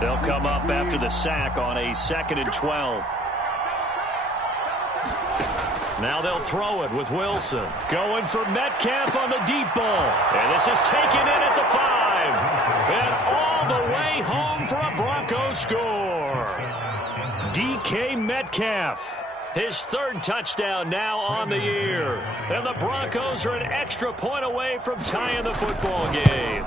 They'll come up after the sack on a 2nd and 12. Now they'll throw it with Wilson. Going for Metcalf on the deep ball. And this is taken in at the 5. And all the way home for a Broncos score. DK Metcalf. His 3rd touchdown now on the year. And the Broncos are an extra point away from tying the football game.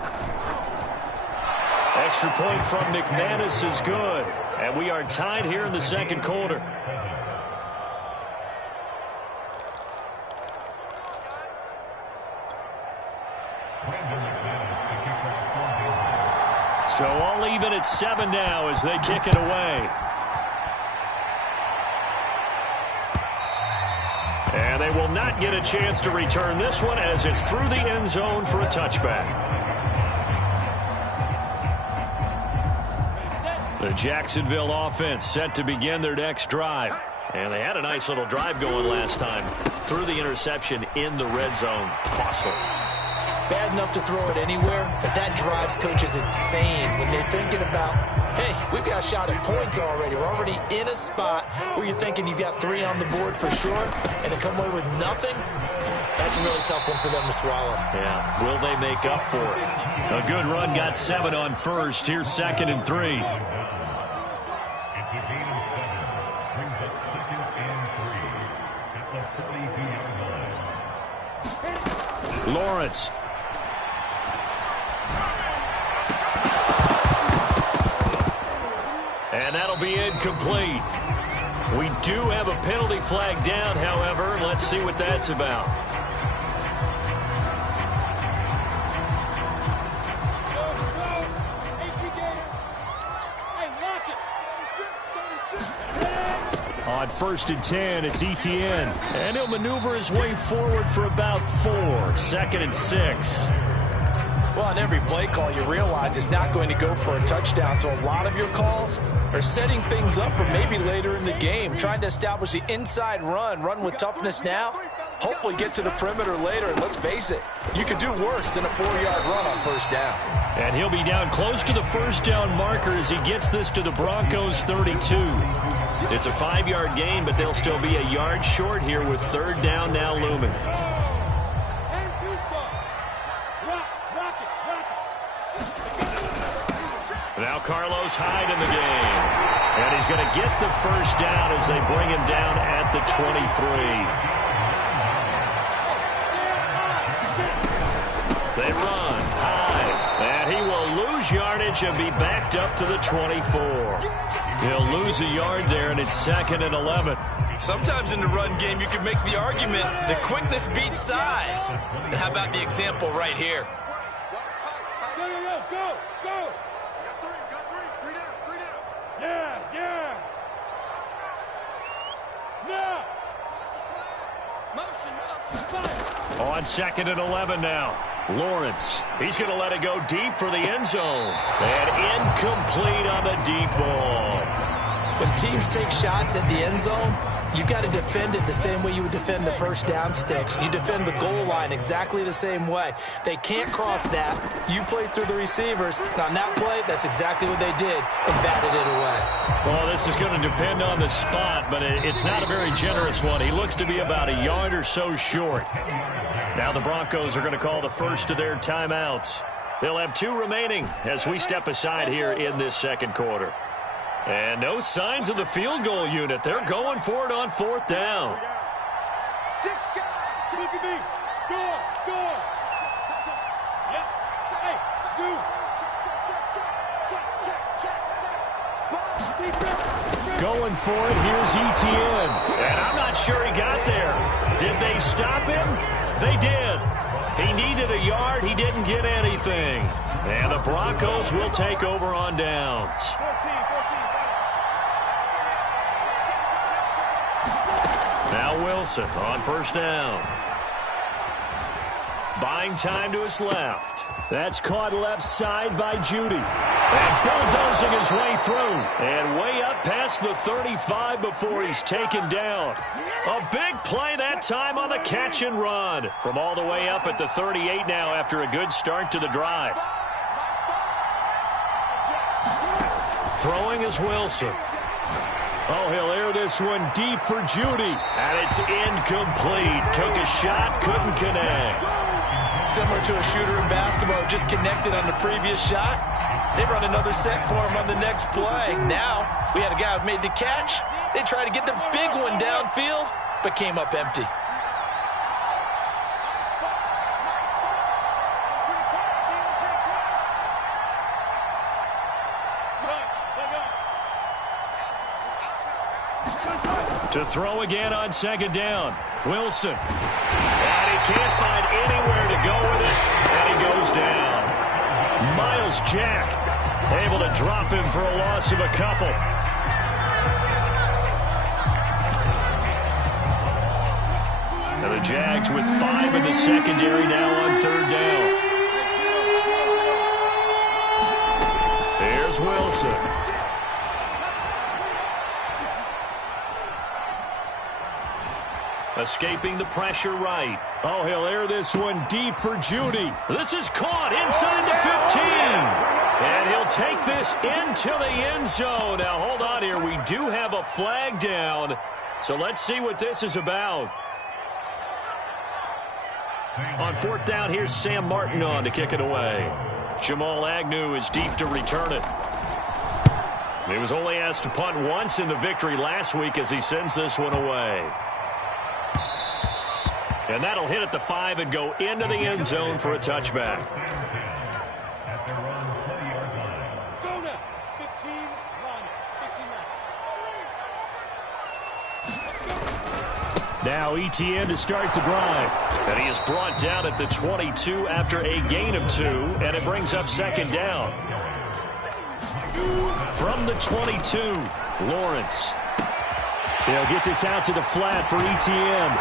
Extra point from McManus is good. And we are tied here in the 2nd quarter. So all even at 7 now as they kick it away. And they will not get a chance to return this one as it's through the end zone for a touchback. The Jacksonville offense set to begin their next drive. And they had a nice little drive going last time. Threw the interception in the red zone. Costly. Bad enough to throw it anywhere, but that drives coaches insane when they're thinking about, hey, we've got a shot at points already. We're already in a spot where you're thinking you got 3 on the board for sure, and to come away with nothing, that's a really tough one for them to swallow. Yeah, will they make up for it? A good run got 7 on first. Here's 2nd and 3. Lawrence. And that'll be incomplete. We do have a penalty flag down, however. Let's see what that's about. On 1st and 10, it's Etienne. And he'll maneuver his way forward for about 4. 2nd and 6. Well, on every play call, you realize it's not going to go for a touchdown. So a lot of your calls are setting things up for maybe later in the game, trying to establish the inside run with toughness now, hopefully get to the perimeter later. And let's face it, you could do worse than a 4-yard run on 1st down. And he'll be down close to the 1st down marker as he gets this to the Broncos 32. It's a 5-yard gain, but they'll still be a yard short here with 3rd down now looming. Now Carlos Hyde in the game. And he's going to get the 1st down as they bring him down at the 23. They run. Hyde. And he will lose yardage and be backed up to the 24. He'll lose a yard there, and it's 2nd and 11. Sometimes in the run game, you can make the argument the quickness beats size. And how about the example right here? On 2nd and 11 now. Lawrence. He's going to let it go deep for the end zone. And incomplete on the deep ball. When teams take shots at the end zone, you've got to defend it the same way you would defend the 1st down sticks. You defend the goal line exactly the same way. They can't cross that. You play through the receivers. And on that play, that's exactly what they did and batted it away. Well, this is going to depend on the spot, but it's not a very generous one. He looks to be about a yard or so short. Now the Broncos are going to call the first of their timeouts. They'll have 2 remaining as we step aside here in this 2nd quarter. And no signs of the field goal unit. They're going for it on 4th down. 6 guys. Look at me. Go. Yep. Hey, Zoo. Check. Going for it. Here's Etienne. And I'm not sure he got there. Did they stop him? They did. He needed a yard. He didn't get anything. And the Broncos will take over on downs. 14. Now Wilson on 1st down. Buying time to his left. That's caught left side by Judy. And bulldozing his way through. And way up past the 35 before he's taken down. A big play that time on the catch and run. From all the way up at the 38 now after a good start to the drive. Throwing is Wilson. Oh, he'll air this one deep for Judy. And it's incomplete. Took a shot, couldn't connect. Similar to a shooter in basketball who just connected on the previous shot. They run another set for him on the next play. Now, we had a guy who made the catch. They tried to get the big one downfield, but came up empty. To throw again on second down. Wilson. And he can't find anywhere to go with it. And he goes down. Miles Jack able to drop him for a loss of a couple. And the Jags with 5 in the secondary now on third down. Here's Wilson. Escaping the pressure right. Oh, he'll air this one deep for Judy. This is caught inside the 15. And he'll take this into the end zone. Now, hold on here. We do have a flag down. So let's see what this is about. On fourth down, here's Sam Martin on to kick it away. Jamal Agnew is deep to return it. He was only asked to punt once in the victory last week as he sends this one away. And that'll hit at the 5 and go into the end zone for a touchback. Now ETN to start the drive. And he is brought down at the 22 after a gain of 2. And it brings up second down. From the 22, Lawrence. They'll get this out to the flat for ETN.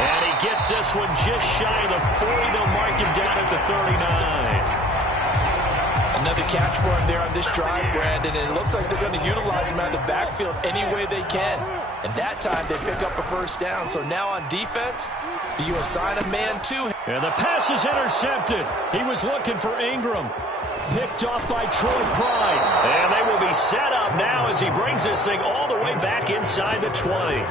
And he gets this one just shy of the 40. They'll mark him down at the 39. Another catch for him there on this drive, Brandon. And it looks like they're going to utilize him out of the backfield any way they can. And that time they pick up a first down. So now on defense, do you assign a man to him? And the pass is intercepted. He was looking for Ingram. Picked off by Troy Pride. And they will be set up now as he brings this thing all the way back inside the 20.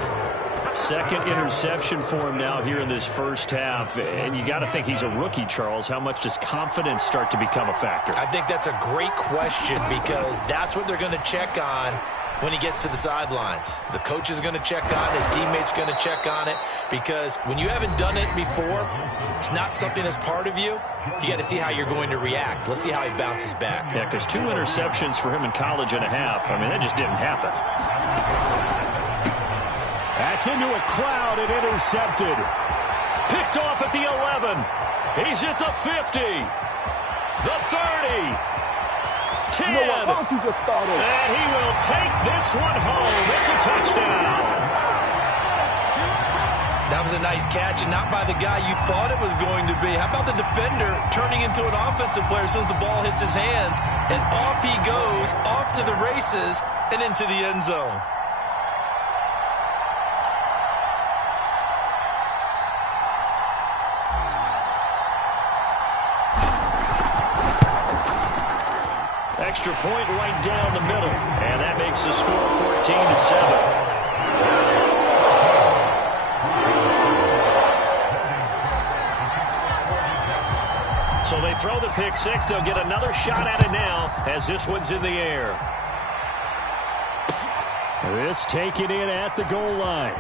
Second interception for him now here in this first half. And you got to think he's a rookie, Charles. How much does confidence start to become a factor? I think that's a great question because that's what they're going to check on when he gets to the sidelines. The coach is going to check on it. His teammates going to check on it because when you haven't done it before, it's not something that's part of you. You got to see how you're going to react. Let's see how he bounces back. Yeah, because 2 interceptions for him in college and a half. I mean, that just didn't happen. That's into a crowd and intercepted. Picked off at the 11. He's at the 50. The 30. 10. You know what? Why don't you just start over? And he will take this one home. It's a touchdown. That was a nice catch, and not by the guy you thought it was going to be. How about the defender turning into an offensive player as soon as the ball hits his hands, and off he goes, off to the races, and into the end zone. Extra point right down the middle, and that makes the score 14-7. So they throw the pick six. They'll get another shot at it now as this one's in the air. This taken in at the goal line.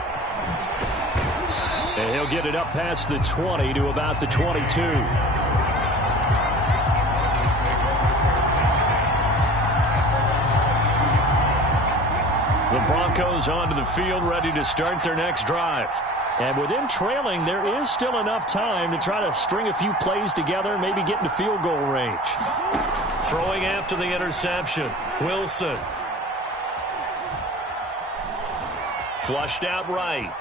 And he'll get it up past the 20 to about the 22. The Broncos onto the field, ready to start their next drive. And with them trailing, there is still enough time to try to string a few plays together, maybe get into field goal range. Throwing after the interception, Wilson. Flushed out right.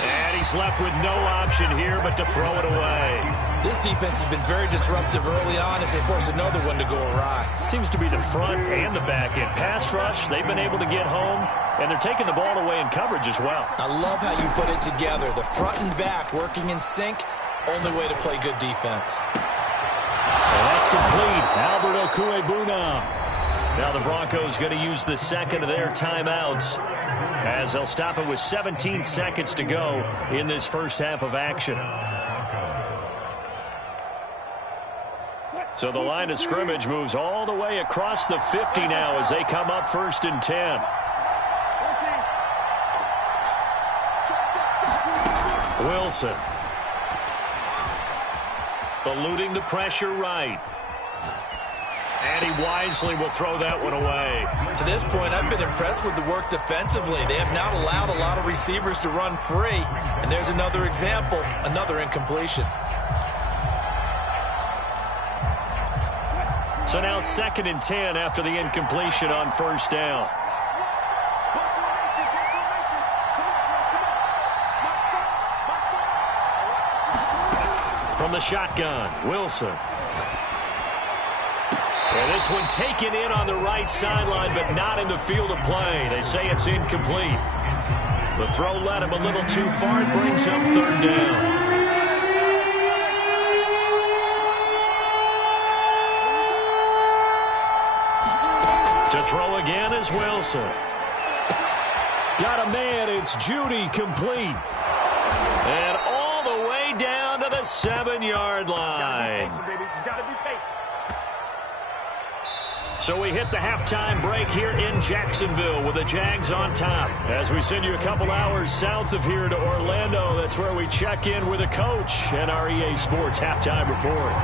And he's left with no option here but to throw it away. This defense has been very disruptive early on as they force another one to go awry. Seems to be the front and the back end. Pass rush, they've been able to get home, and they're taking the ball away in coverage as well. I love how you put it together. The front and back working in sync, only way to play good defense. And that's complete. Albert Okwuegbunam. Now the Broncos going to use the second of their timeouts as they'll stop it with 17 seconds to go in this first half of action. So the line of scrimmage moves all the way across the 50 now as they come up 1st and 10. Wilson. Eluding the pressure right. And he wisely will throw that one away. To this point, I've been impressed with the work defensively. They have not allowed a lot of receivers to run free. And there's another example, another incompletion. So now 2nd and 10 after the incompletion on 1st down. From the shotgun, Wilson. And this one taken in on the right sideline, but not in the field of play. They say it's incomplete. The throw led him a little too far. It brings up 3rd down. To throw again is Wilson. Got a man. It's Judy complete. And all the way down to the 7-yard line. So we hit the halftime break here in Jacksonville with the Jags on top. As we send you a couple hours south of here to Orlando, that's where we check in with a coach and our EA Sports halftime report.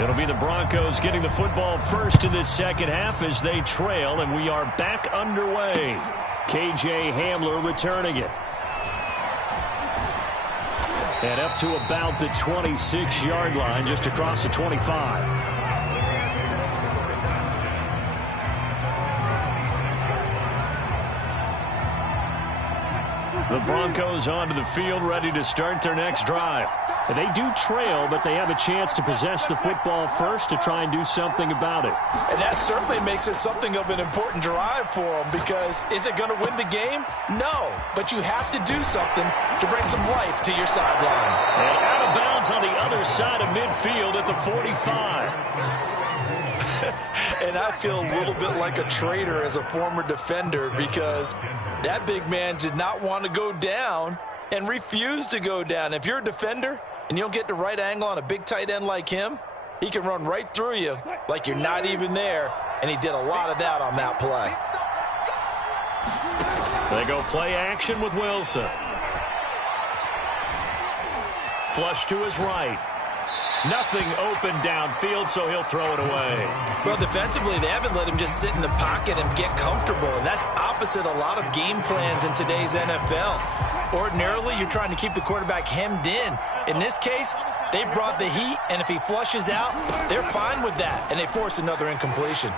It'll be the Broncos getting the football first in this second half as they trail, and we are back underway. KJ Hamler returning it. And up to about the 26-yard line, just across the 25. The Broncos onto the field, ready to start their next drive. They do trail, but they have a chance to possess the football first to try and do something about it. And that certainly makes it something of an important drive for them, because is it going to win the game? No, but you have to do something to bring some life to your sideline. And out of bounds on the other side of midfield at the 45. And I feel a little bit like a traitor as a former defender, because that big man did not want to go down and refused to go down. If you're a defender and you don't get the right angle on a big tight end like him, he can run right through you like you're not even there, and he did a lot of that on that play. They go play action with Wilson. Flush to his right. Nothing open downfield, so he'll throw it away. Well, defensively, they haven't let him just sit in the pocket and get comfortable, and that's opposite a lot of game plans in today's NFL. Ordinarily, you're trying to keep the quarterback hemmed in. In this case, they brought the heat, and if he flushes out, they're fine with that, and they force another incompletion.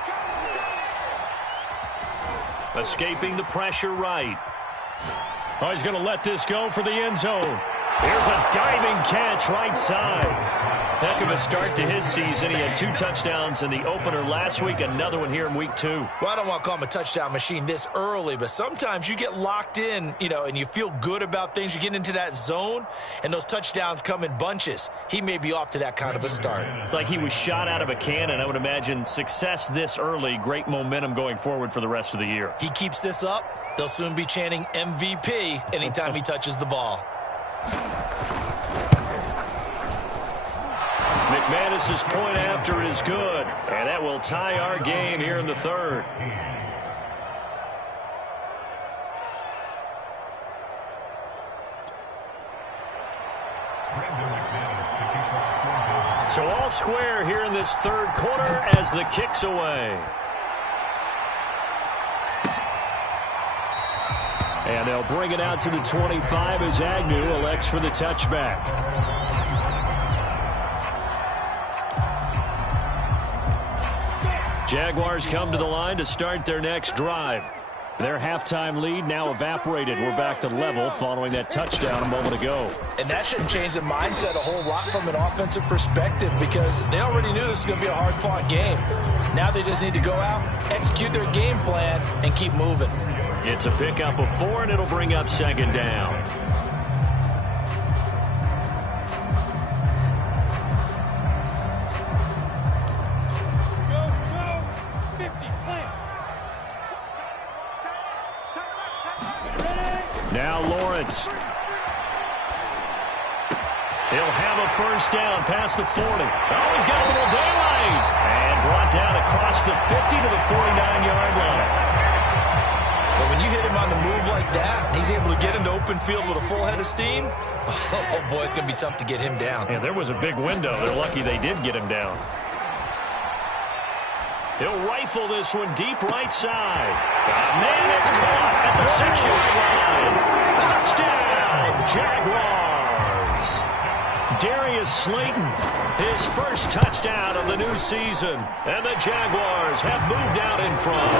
Escaping the pressure right. Oh, he's going to let this go for the end zone. Here's a diving catch right side. Heck of a start to his season. He had 2 touchdowns in the opener last week, another one here in week 2. Well, I don't want to call him a touchdown machine this early, but sometimes you get locked in, and you feel good about things. You get into that zone, and those touchdowns come in bunches. He may be off to that kind of a start. It's like he was shot out of a cannon. I would imagine success this early, great momentum going forward for the rest of the year. He keeps this up, they'll soon be chanting MVP anytime he touches the ball. McManus's point after is good, and that will tie our game here in the third. So all square here in this third quarter as the kick's away. And they'll bring it out to the 25 as Agnew elects for the touchback. Jaguars come to the line to start their next drive. Their halftime lead now evaporated. We're back to level following that touchdown a moment ago. And that shouldn't change the mindset a whole lot from an offensive perspective, because they already knew this was going to be a hard-fought game. Now they just need to go out, execute their game plan, and keep moving. It's a pickup of 4, and it'll bring up second down. Now Lawrence. He'll have a first down past the 40. Oh, he's got a little daylight. And brought down across the 50 to the 49-yard line. But when you hit him on the move like that, and he's able to get into open field with a full head of steam, oh, boy, it's going to be tough to get him down. Yeah, there was a big window. They're lucky they did get him down. He'll rifle this one deep right side. Man, it's caught at the 6-yard line. Touchdown, Jaguars. Darius Slayton, his first touchdown of the new season. And the Jaguars have moved out in front.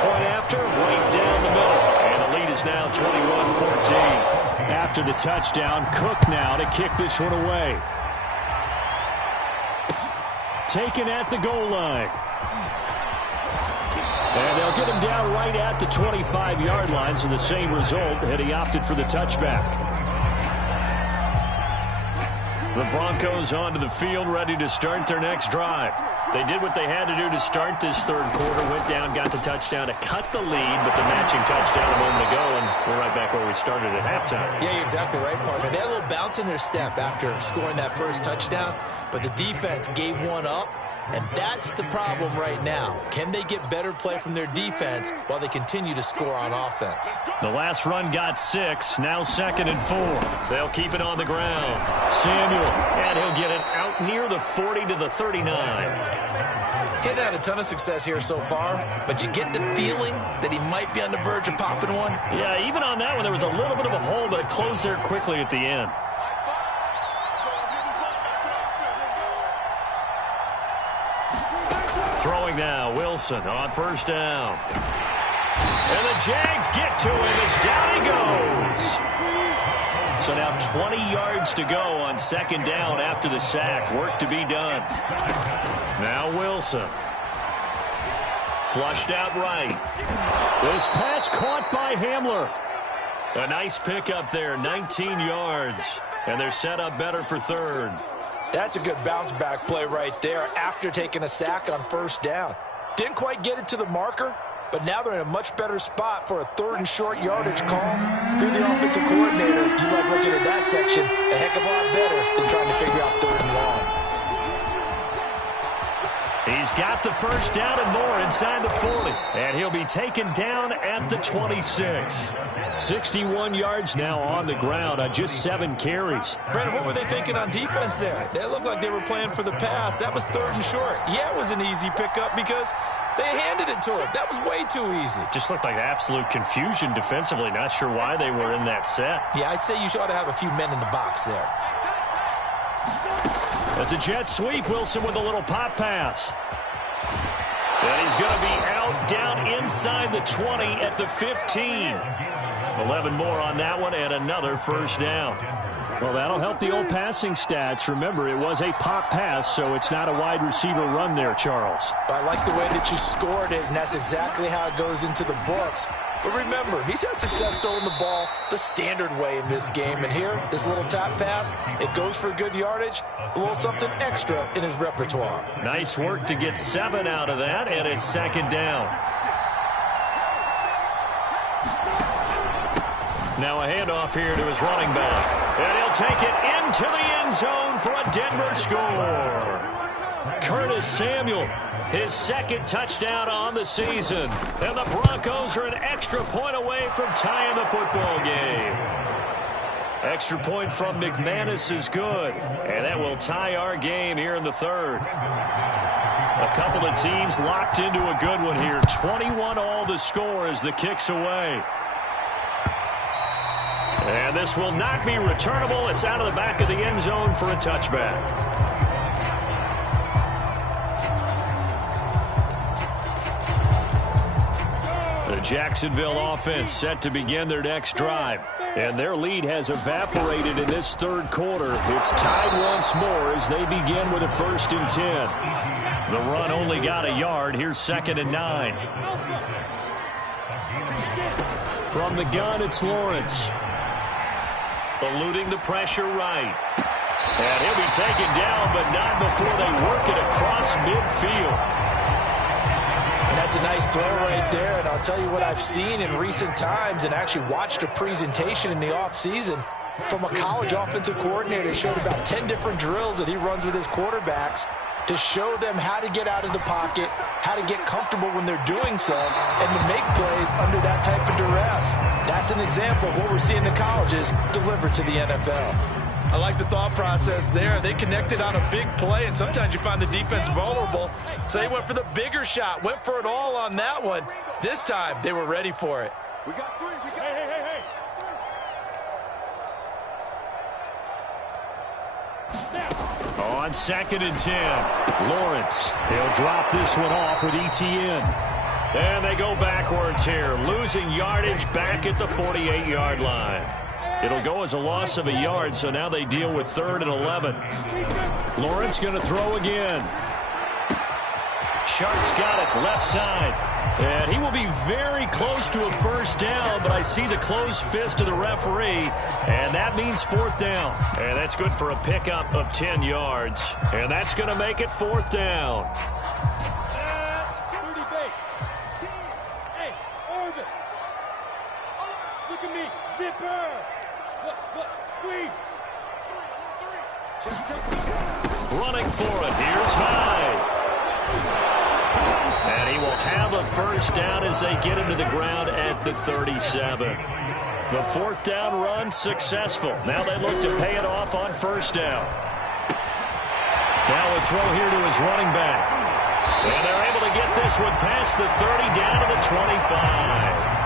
Point after, right down the middle. And the lead is now 21-14. After the touchdown, Cook now to kick this one away. Taken at the goal line. And they'll get him down right at the 25-yard line, so the same result had he opted for the touchback. The Broncos onto the field, ready to start their next drive. They did what they had to do to start this third quarter, went down, got the touchdown to cut the lead, but the matching touchdown a moment ago, and we're right back where we started at halftime. Yeah, you're exactly right, partner. They had a little bounce in their step after scoring that first touchdown, but the defense gave one up, and that's the problem right now. Can they get better play from their defense while they continue to score on offense? The last run got 6, now 2nd and 4. They'll keep it on the ground. Samuel, and he'll get it out near the 40 to the 39. Hadn't had a ton of success here so far, but you get the feeling that he might be on the verge of popping one. Yeah, even on that one, there was a little bit of a hole, but it closed there quickly at the end. Throwing now, Wilson on first down. And the Jags get to him as down he goes. So now 20 yards to go on second down after the sack. Work to be done. Now Wilson. Flushed out right. This pass caught by Hamler. A nice pickup there, 19 yards. And they're set up better for third. That's a good bounce-back play right there after taking a sack on first down. Didn't quite get it to the marker, but now they're in a much better spot for a 3rd and short yardage call. If you're the offensive coordinator, you like looking at that section a heck of a lot better than trying to figure out 3rd and long. He's got the first down and more inside the 40. And he'll be taken down at the 26. 61 yards now on the ground on just 7 carries. Brandon, what were they thinking on defense there? They looked like they were playing for the pass. That was 3rd and short. Yeah, it was an easy pickup because they handed it to him. That was way too easy. Just looked like absolute confusion defensively. Not sure why they were in that set. Yeah, I'd say you ought to have a few men in the box there. That's a jet sweep. Wilson with a little pop pass. And he's going to be out down inside the 20 at the 15. 11 more on that one and another first down. Well, that'll help the old passing stats. Remember, it was a pop pass, so it's not a wide receiver run there, Charles. I like the way that you scored it, and that's exactly how it goes into the books. But remember, he's had success throwing the ball the standard way in this game. And here, this little top pass, it goes for good yardage, a little something extra in his repertoire. Nice work to get 7 out of that, and it's second down. Now a handoff here to his running back. And he'll take it into the end zone for a Denver score. Curtis Samuel, his 2nd touchdown on the season. And the Broncos are an extra point away from tying the football game. Extra point from McManus is good. And that will tie our game here in the 3rd. A couple of teams locked into a good one here. 21 all the score as the kick's away. And this will not be returnable. It's out of the back of the end zone for a touchback. The Jacksonville offense set to begin their next drive. And their lead has evaporated in this 3rd quarter. It's tied once more as they begin with a 1st and 10. The run only got a yard. Here's 2nd and 9. From the gun, it's Lawrence. Eluding the pressure right. And he'll be taken down, but not before they work it across midfield. And that's a nice throw right there. And I'll tell you what I've seen in recent times and actually watched a presentation in the offseason from a college offensive coordinator. Showed about 10 different drills that he runs with his quarterbacks to show them how to get out of the pocket, how to get comfortable when they're doing so, and to make plays under that type of duress. That's an example of what we're seeing in the colleges delivered to the NFL. I like the thought process there. They connected on a big play, and sometimes you find the defense vulnerable. So they went for the bigger shot, went for it all on that one. This time, they were ready for it. We got three. We got. Hey. On 2nd and 10, Lawrence. He'll drop this one off with Etienne. And they go backwards here, losing yardage back at the 48-yard line. It'll go as a loss of a yard, so now they deal with 3rd and 11. Lawrence going to throw again. Sharks got it, left side. And he will be very close to a first down, but I see the closed fist of the referee, and that means 4th down. And that's good for a pickup of 10 yards. And that's going to make it 4th down. Dirty base. Hey, Irvin. Look at me. Zipper. Look. Squeeze. Check. Running for it. Here's Hyde. And he will have a first down as they get into the ground at the 37. The 4th down run successful. Now they look to pay it off on first down. Now a throw here to his running back. And they're able to get this one past the 30 down to the 25.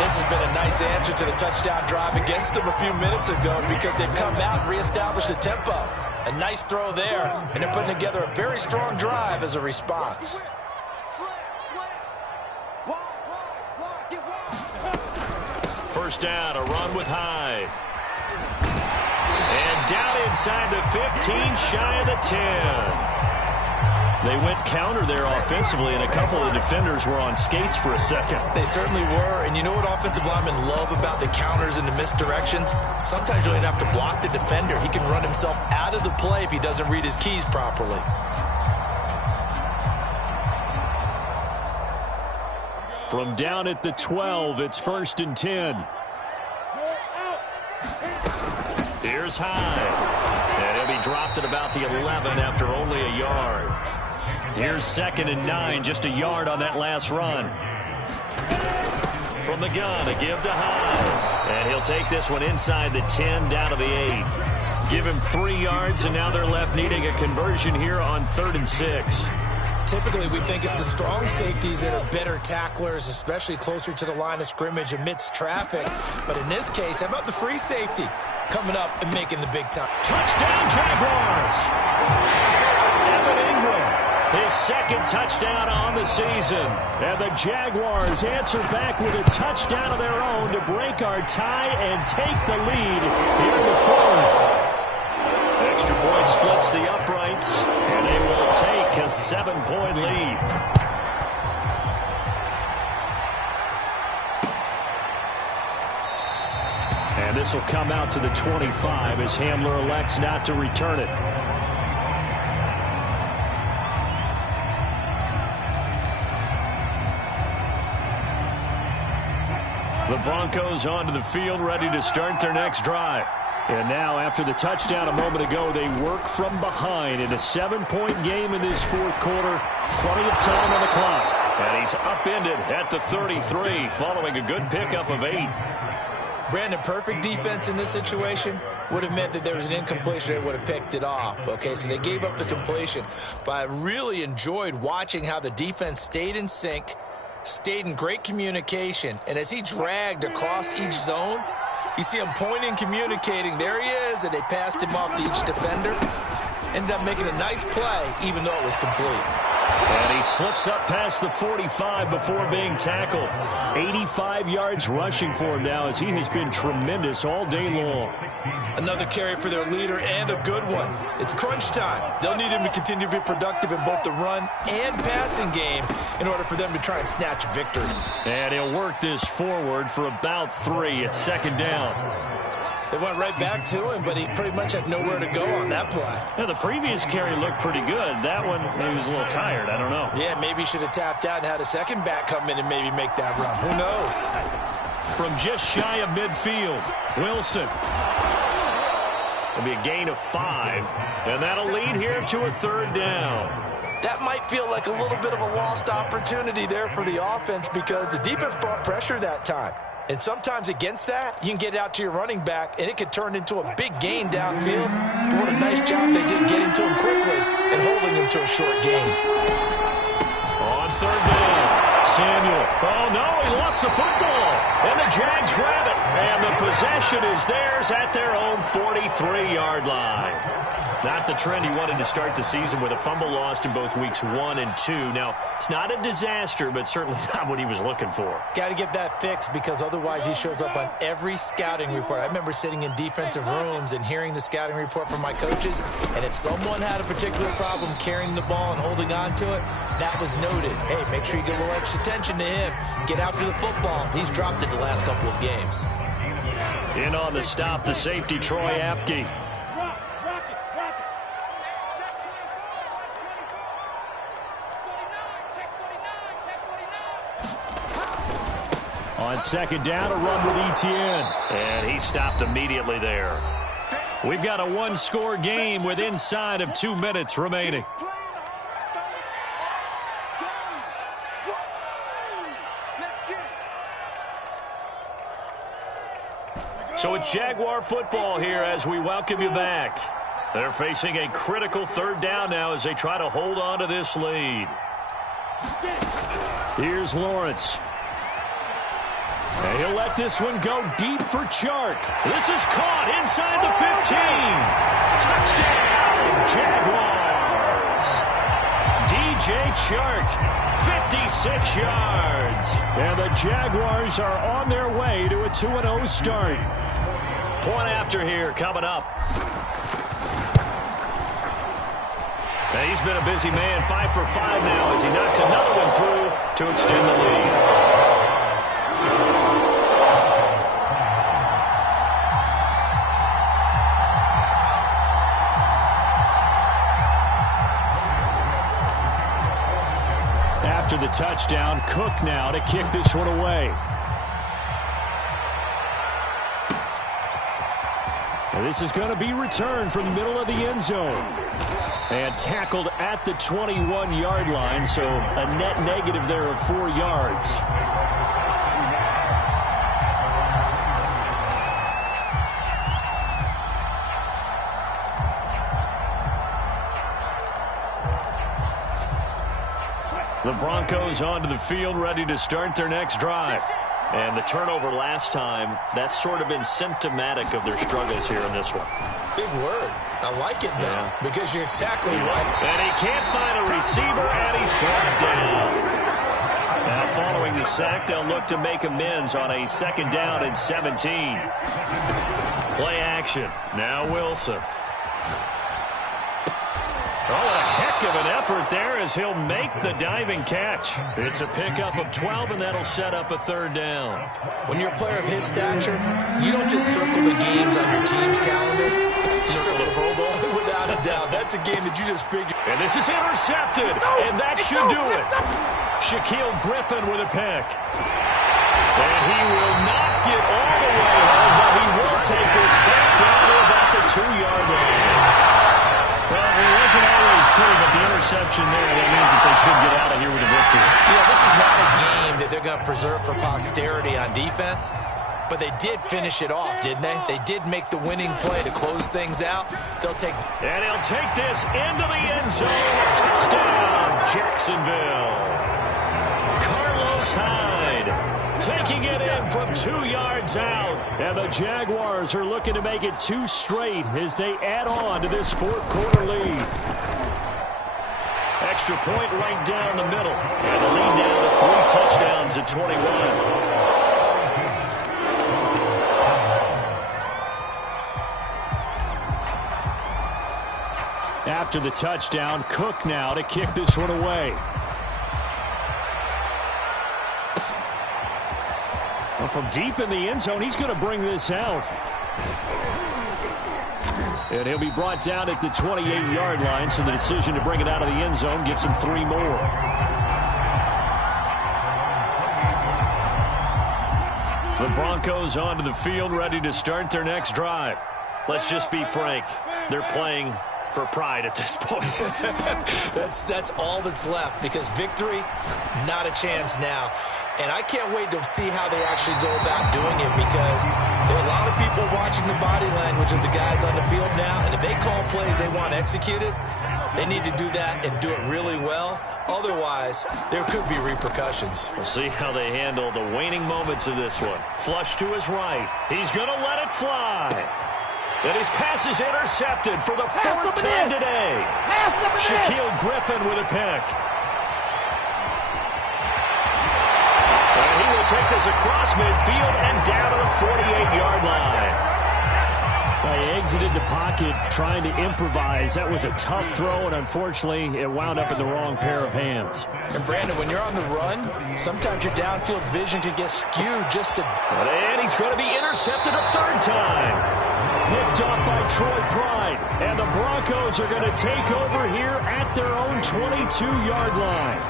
This has been a nice answer to the touchdown drive against them a few minutes ago because they've come out and reestablished the tempo. A nice throw there, and they're putting together a very strong drive as a response. First down, a run with Hyde. And down inside the 15, shy of the 10. They went counter there offensively, and a couple of defenders were on skates for a second. They certainly were, and you know what offensive linemen love about the counters and the misdirections? Sometimes you don't have to block the defender. He can run himself out of the play if he doesn't read his keys properly. From down at the 12, it's 1st and 10. Here's Hyde. And he'll be dropped at about the 11 after only a yard. Here's 2nd and 9, just a yard on that last run. From the gun, a give to Hyde. And he'll take this one inside the 10, down to the 8. Give him 3 yards, and now they're left needing a conversion here on 3rd and 6. Typically, we think it's the strong safeties that are better tacklers, especially closer to the line of scrimmage amidst traffic. But in this case, how about the free safety coming up and making the big time? Touchdown, Jaguars! Evan Ingram, his 2nd touchdown on the season. And the Jaguars answer back with a touchdown of their own to break our tie and take the lead here in the 4th. Extra point splits the uprights, and they will take a 7-point lead. And this will come out to the 25 as Hamler elects not to return it. The Broncos onto the field, ready to start their next drive. And now, after the touchdown a moment ago, they work from behind in a 7-point game in this 4th quarter. Plenty of time on the clock. And he's upended at the 33, following a good pickup of 8. Brandon, perfect defense in this situation would have meant that there was an incompletion that would have picked it off. Okay, so they gave up the completion. But I really enjoyed watching how the defense stayed in sync, stayed in great communication. And as he dragged across each zone, you see him pointing, communicating. There he is, and they passed him off to each defender. Ended up making a nice play, even though it was complete. And he slips up past the 45 before being tackled. 85 yards rushing for him now as he has been tremendous all day long. Another carry for their leader and a good one. It's crunch time. They'll need him to continue to be productive in both the run and passing game in order for them to try and snatch a victory. And he'll work this forward for about 3 at second down. They went right back to him, but he pretty much had nowhere to go on that play. Yeah, the previous carry looked pretty good. That one, maybe he was a little tired. I don't know. Yeah, maybe he should have tapped out and had a second back come in and maybe make that run. Who knows? From just shy of midfield, Wilson. It'll be a gain of 5, and that'll lead here to a third down. That might feel like a little bit of a lost opportunity there for the offense because the defense brought pressure that time. And sometimes against that, you can get out to your running back, and it could turn into a big gain downfield. But what a nice job they did getting to him quickly and holding him to a short gain. On third down, Samuel. Oh, no, he lost the football. And the Jags grab it. And the possession is theirs at their own 43-yard line. Not the trend he wanted to start the season with a fumble lost in both weeks 1 and 2. Now, it's not a disaster, but certainly not what he was looking for. Got to get that fixed because otherwise he shows up on every scouting report. I remember sitting in defensive rooms and hearing the scouting report from my coaches, and if someone had a particular problem carrying the ball and holding on to it, that was noted. Hey, make sure you get a little extra attention to him. Get after the football. He's dropped it the last couple of games. In on the stop, the safety, Troy Apke. On second down, a run with Etienne. And he stopped immediately there. We've got a one-score game with inside of 2 minutes remaining. So it's Jaguar football here as we welcome you back. They're facing a critical third down now as they try to hold on to this lead. Here's Lawrence. And he'll let this one go deep for Chark. This is caught inside the 15. Touchdown, Jaguars. DJ Chark, 56 yards. And the Jaguars are on their way to a 2-0 start. Point after here coming up. And he's been a busy man, 5 for 5 now as he knocks another one through to extend the lead. After the touchdown, Cook now to kick this one away. And this is going to be returned from the middle of the end zone. And tackled at the 21-yard line, so a net negative there of 4 yards. The Broncos onto the field, ready to start their next drive. And the turnover last time, that's sort of been symptomatic of their struggles here in this one. Big word. I like it now because you're exactly right. And he can't find a receiver, and he's brought down. Now, following the sack, they'll look to make amends on a second down and 17. Play action. Now Wilson. Oh, a heck of an effort there as he'll make the diving catch. It's a pickup of 12, and that'll set up a third down. When you're a player of his stature, you don't just circle the games on your team's calendar. You circle the Pro Bowl. Without a doubt. That's a game that you just figured. And this is intercepted, and that should do it. Shaquille Griffin with a pick. And he will not get all the way home, but he will take this back down to about the 2-yard line. Well, he wasn't always pretty, but the interception there, that means that they should get out of here with a victory. Yeah, this is not a game that they're going to preserve for posterity on defense, but they did finish it off, didn't they? They did make the winning play to close things out. They'll take... And he'll take this into the end zone. A touchdown, Jacksonville. Carlos Hyde taking it in from 2 yards out. And the Jaguars are looking to make it 2 straight as they add on to this fourth quarter lead. extra point right down the middle. And the lead down to 3 touchdowns at 21. After the touchdown, Cook now to kick this one away. Well, from deep in the end zone, he's going to bring this out. And he'll be brought down at the 28-yard line, so the decision to bring it out of the end zone gets him 3 more. The Broncos onto the field, ready to start their next drive. Let's just be frank. They're playing for pride at this point. That's all that's left, because victory, not a chance now. And I can't wait to see how they actually go about doing it, because there are a lot of people watching the body language of the guys on the field now, and if they call plays they want executed, they need to do that and do it really well. Otherwise, there could be repercussions. We'll see how they handle the waning moments of this one. Flush to his right. He's going to let it fly. And his pass is intercepted for the 4th time today. Shaquille Griffin with a pick. And he will take this across midfield and down to the 48-yard line. He exited the pocket trying to improvise. That was a tough throw, and unfortunately, it wound up in the wrong pair of hands. And Brandon, when you're on the run, sometimes your downfield vision can get skewed just to... And he's going to be intercepted a 3rd time. Picked off by Troy Pride, and the Broncos are going to take over here at their own 22-yard line.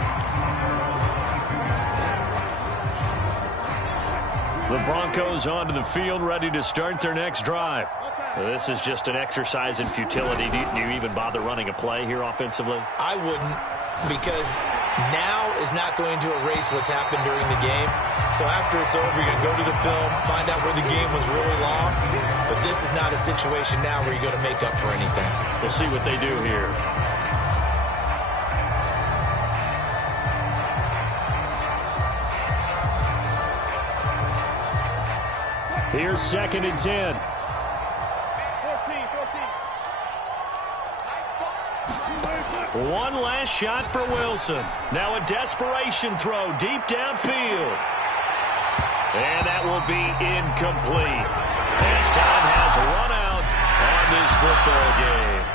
The Broncos onto the field, ready to start their next drive. This is just an exercise in futility. Do you even bother running a play here offensively? I wouldn't, because now is not going to erase what's happened during the game. So after it's over, you're going to go to the film, find out where the game was really lost. But this is not a situation now where you're going to make up for anything. We'll see what they do here. Here's 2nd and 10. 14. One last shot for Wilson. Now a desperation throw deep downfield. And that will be incomplete. As time has run out on this football game.